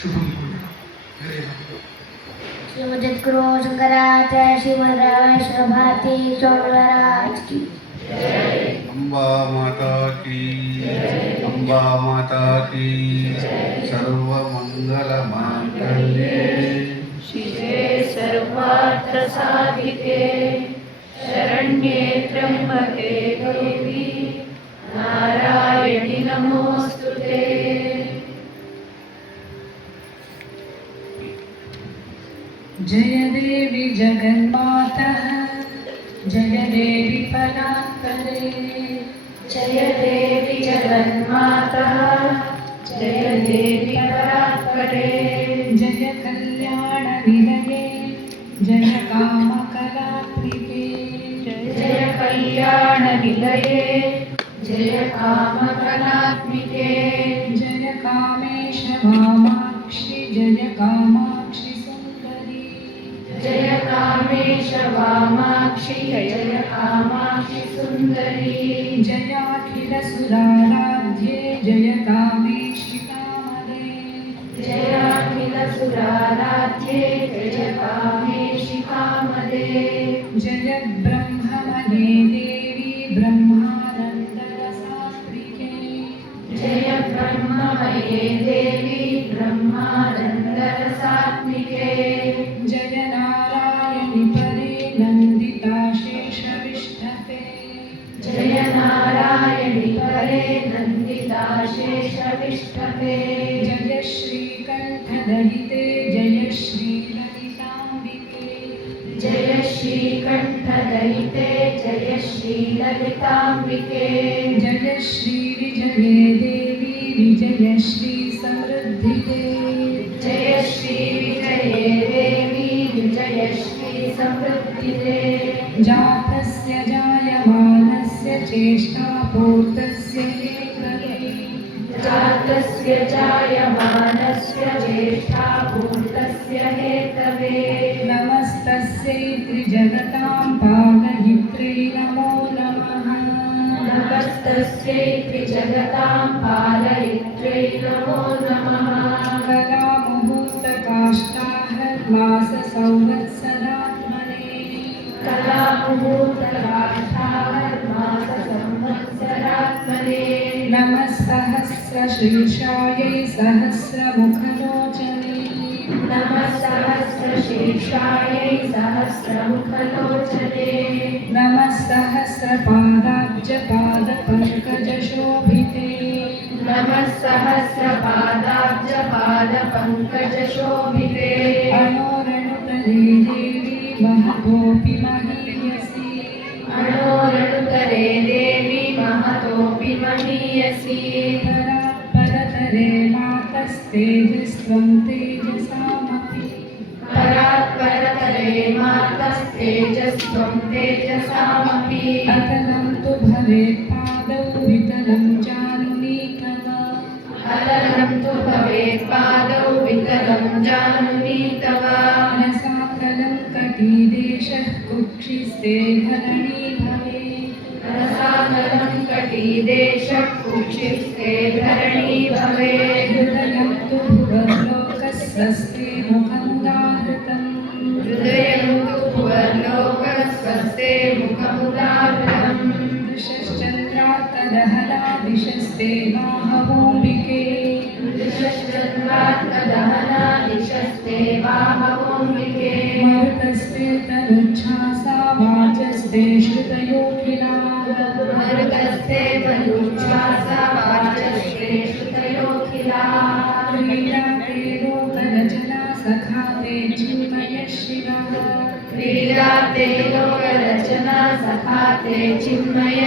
शुभम श्रीमद की अम्बा माता की अम्बा माता की सर्वमङ्गलमाङ्गल्ये शिवे सर्वार्थसाधिके शरण्ये त्र्यम्बके देवी जय देवी जगन्माता जय देवी फलाकरे जय देवी जगन्माता जय देवी परात्परे। देवी ब्रह्मानन्दरसात्मिके परे नन्दिताशेषविष्ठते जय परे जय श्रीकण्ठदहिते जय श्रीललिताम्बिके जय श्रीकण्ठदयिते जय श्रीललिताम्बिके जय श्रीविजये जातस्य जायमानस्य चेष्टापूर्तस्य हेतवे जातस्य जायमानस्य ज्येष्ठाभूतस्य हेतवे नमस्तस्यै त्रिजगतां पालयित्रै नमो नमः नमस्तस्यै त्रिजगतां पालयित्रै नमो नमः कलामुहूर्तकाष्ठाः कलामुहूर्तकाष्ठाहर्माससंवत्सरात्मने नमः सहस्रशीर्षायै सहस्रमुखलोचने। नमः सहस्रशीर्षायै सहस्रमुखलोचने। नमः सहस्रपादाब्जपादपङ्कजशोभिते नमः सहस्रपादाब्जपादपङ्कजशोभिते अणोरणुतले देवी महतोऽपि महीयसी अणोरणुतरे देवी महतोऽपि महीयसी परात्परतरे मातस्तेजस्त्वं तेजसामपि। परात्परतरे मातस्तेजस्त्वं तेजसामपि। अतलं तु भवेत् पादौ वितलं अतलं तु भवेत् पादौ वितलं रसाकलं कटिदेशः कुक्षिस्ते धरणी कुक्षिस्ते धरणी भवेत् हृदयं तु हृदयं तु भुवर्लोकस्वस्ते मुखमुदाहृतम् दृशश्चन्द्रार्कदहना बाहवोऽम्बिके दृशश्चन्द्रात्मदहना दिशस्ते मरुतस्ते तनुच्छासा वाचस्ते श्रुतयोखिलाः मरुतस्ते मनुच्छासा वाचस्ते श्रुतयोखिला क्रीडाते लोकरचना सखाते चिन्मय शिवः क्रीडा ते लोकरचना सखा ते चिन्मय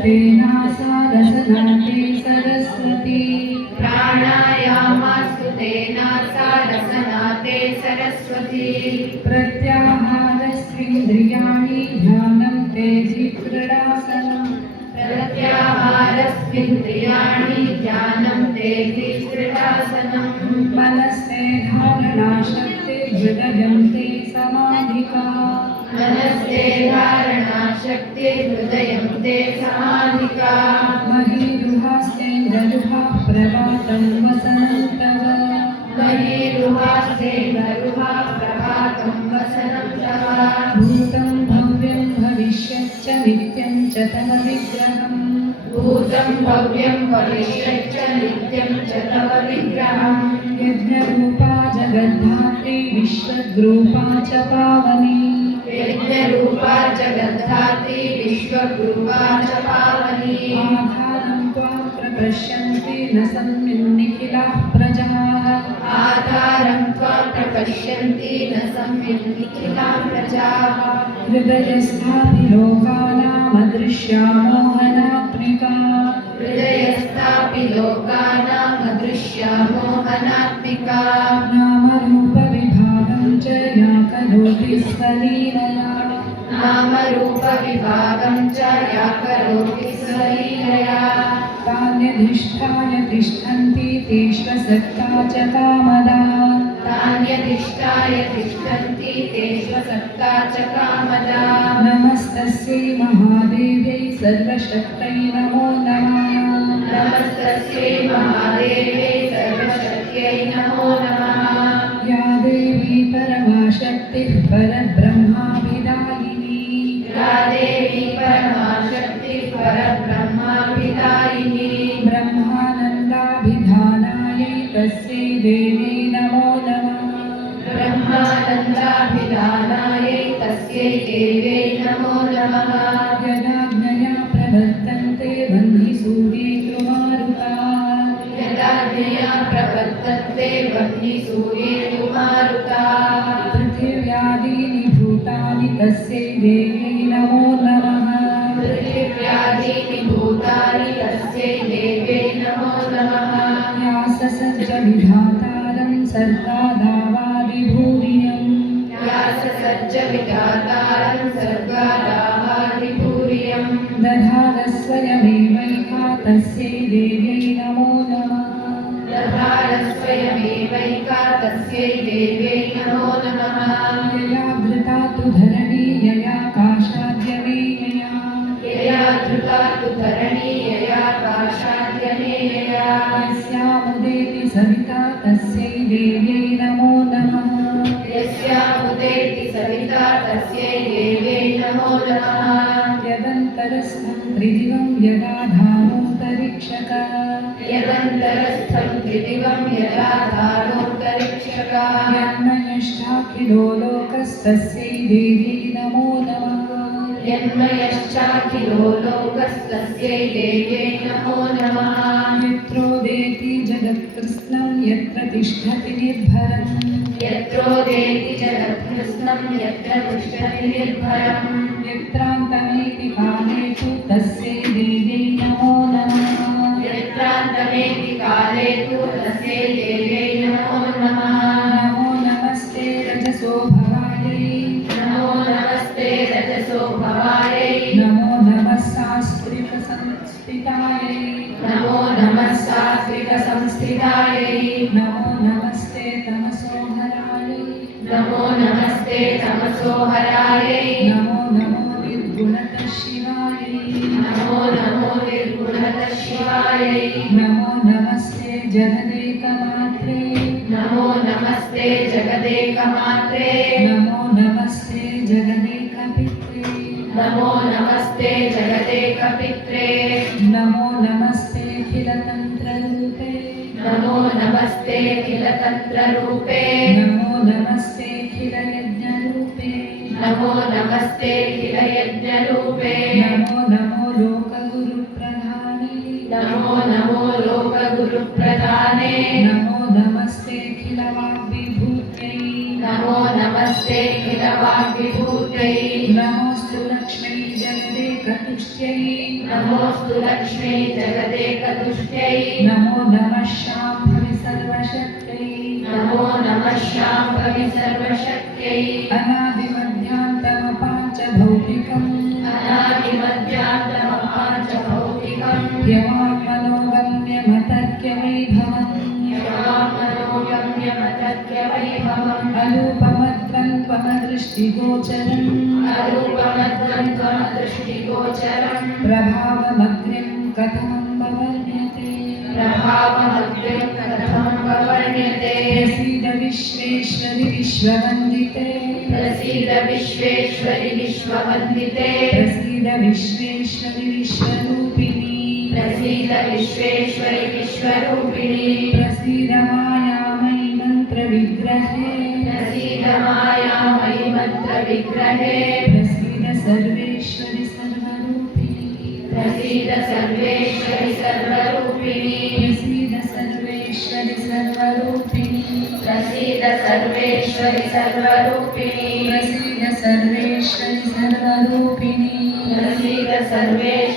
प्राणायामास्तु तेनासारसनाते सरस्वती। प्राणायामास्तु तेनासा रसनाते सरस्वती। प्रत्याहारस्त्विन्द्रियाणि ध्यानं ते क्रीडासनम् प्रत्याहारस्विन्द्रियाणि ध्यानं ते क्रीडासनम् मनस्ते धारणाशक्तिर्हृदयं ते समाधिका मनस्ते धारणाशक्ति हृदयं ते समाधिका महीरुहास्तेन्द्ररुहा प्रभातं वसनं तव महीरुहास्ते नरुहा प्रभातं वसनं तव भूतं भव्यं भविष्यच्च नित्यं च तव विग्रहम्। भूतं भव्यं भविष्यच्च नित्यं च तव विग्रहम्। यज्ञरूपा जगद्धात्री विश्वद्रूपा च पावनी। यज्ञरूपा जगद्धात्री विश्वरूपा च पावनी। आधारं त्वां प्रपश्यन्ति न सम्यन्निखिलाः प्रजाः। आधारं त्वा प्रपश्यन्ति न सम्यक् निखिलां प्रजाः। हृदयस्थापि लोकानामदृश्या मोहनात्मिका हृदयस्थापि लोकानामदृश्या मोहनात्मिका नामरूपविभागं च या करोति स्वलीलया नामरूपविभागं च या करोति स्वलीलया तान्यधिष्ठाय तिष्ठन्ति तेष्वसक्ता च कामदा तान्यधिष्ठाय तिष्ठन्ति तेष्वसक्ता च कामदा नमस्तस्यै महादेव्यै सर्वशक्त्यै नमो नमः। नमस्तस्यै महादेवे सर्वशक्त्यै नमो नमः। या देवी परमाशक्तिः परब्रह्माभिदायिनी परब्रह्माभिदायिनी ब्रह्मानन्दाभिधानायै तस्यै नमो नमः। ब्रह्मानन्दाभिधानायै तस्यै देव्यै नमो नमः। यदाज्ञया प्रवर्तन्ते वह्निसूर्ये कृमारुता यदाज्ञया प्रवर्तन्ते वह्निसूर्ये कुमारुता पृथिव्यादीनि भूतानि तस्यै देव्यै सविता तस्यै देव्यै नमो नमः। यस्यामुदेति सविता तस्यै देव्यै नमो नमः। यदन्तरस्थं त्रिदिवं यदाधारोऽन्तरिक्षक यदन्तरस्थं त्रिदिवं यदा धारोऽन्तरिक्षका यन्मयश्चाखिलो लोकस्तस्यै देव्यै नमो नमः। यन्मयश्चाखिलो लोकस्तस्यै देव्यै नमो नमः यत्रोदेति जगत्कृत्स्नं यत्र तिष्ठति निर्भरम् यत्रोदेति जगत्कृष्णं यत्र तिष्ठति निर्भरम् यत्रान्तमेति कालेषु तस्यै देव्यै नमो नमः यत्रान्तमेति काले तु तस्यै देव्यै नमो नमः। नमो नमस्ते रजसो तमसोहरायै नमो नमो निर्गुणतः शिवायै नमो नमो निर्गुणतः शिवायै नमो नमस्ते जगदेकमात्रे नमो नमस्ते जगदेकमात्रे नमो नमस्ते जगदेकपित्रे नमो नमस्ते जगदेकपित्रे नमो नमस्ते अखिलतन्त्ररूपे नमस्ते किलतन्त्ररूपे नमो नमस्ते खिलयज्ञरूपे नमो नमस्ते किलयज्ञरूपे नमो नमो लोकगुरुप्रधाने नमो नमो लोकगुरुप्रधाने नमो नमस्ते खिलवाग्विभूत्यै नमो नमस्ते किलवाग्विभूत्यै नमोऽस्तु लक्ष्मै जगदेकतुष्ट्यै नमोऽस्तु लक्ष्मी जगदेकदुष्ट्यै नमो नमः शाम्भवि सर्वशक्त्यै नमो नमः शाम्भवि सर्वशक्त्यै अनादिमध्यान्तमपाञ्चभौतिकम् अरूपमद्वन्द्वमदृष्टिगोचरम् अरूपमद्वन्द्वमदृष्टिगोचरम् प्रभावमग्र्यं कथमम्ब वर्ण्यते प्रभावमग्र्यं कथं वर्ण्यते प्रसीद विश्वेश्वरि विश्ववन्दिते। प्रसीद विश्वेश्वरि विश्ववन्दिते। प्रसीद विश्वेश्वरि विश्वरूपिणी। प्रसीद विश्वेश्वरि विश्वरूपिणी। प्रसीद मायामयि मन्त्रविग्रहे। प्रसीद मायामयि मन्त्रविग्रहे प्रसीद सर्वेश्वरि सर्वरूपिणी प्रसीद सर्वेश्वरि सर्वरूपिणी प्रसीद सर्वेश्वरि सर्वरूपिणी प्रसीद सर्वेश्वरि सर्वरूपिणी प्रसीद सर्वेश्वरि सर्वरूपिणी प्रसीद सर्वेश्वरि सर्वरूपिणी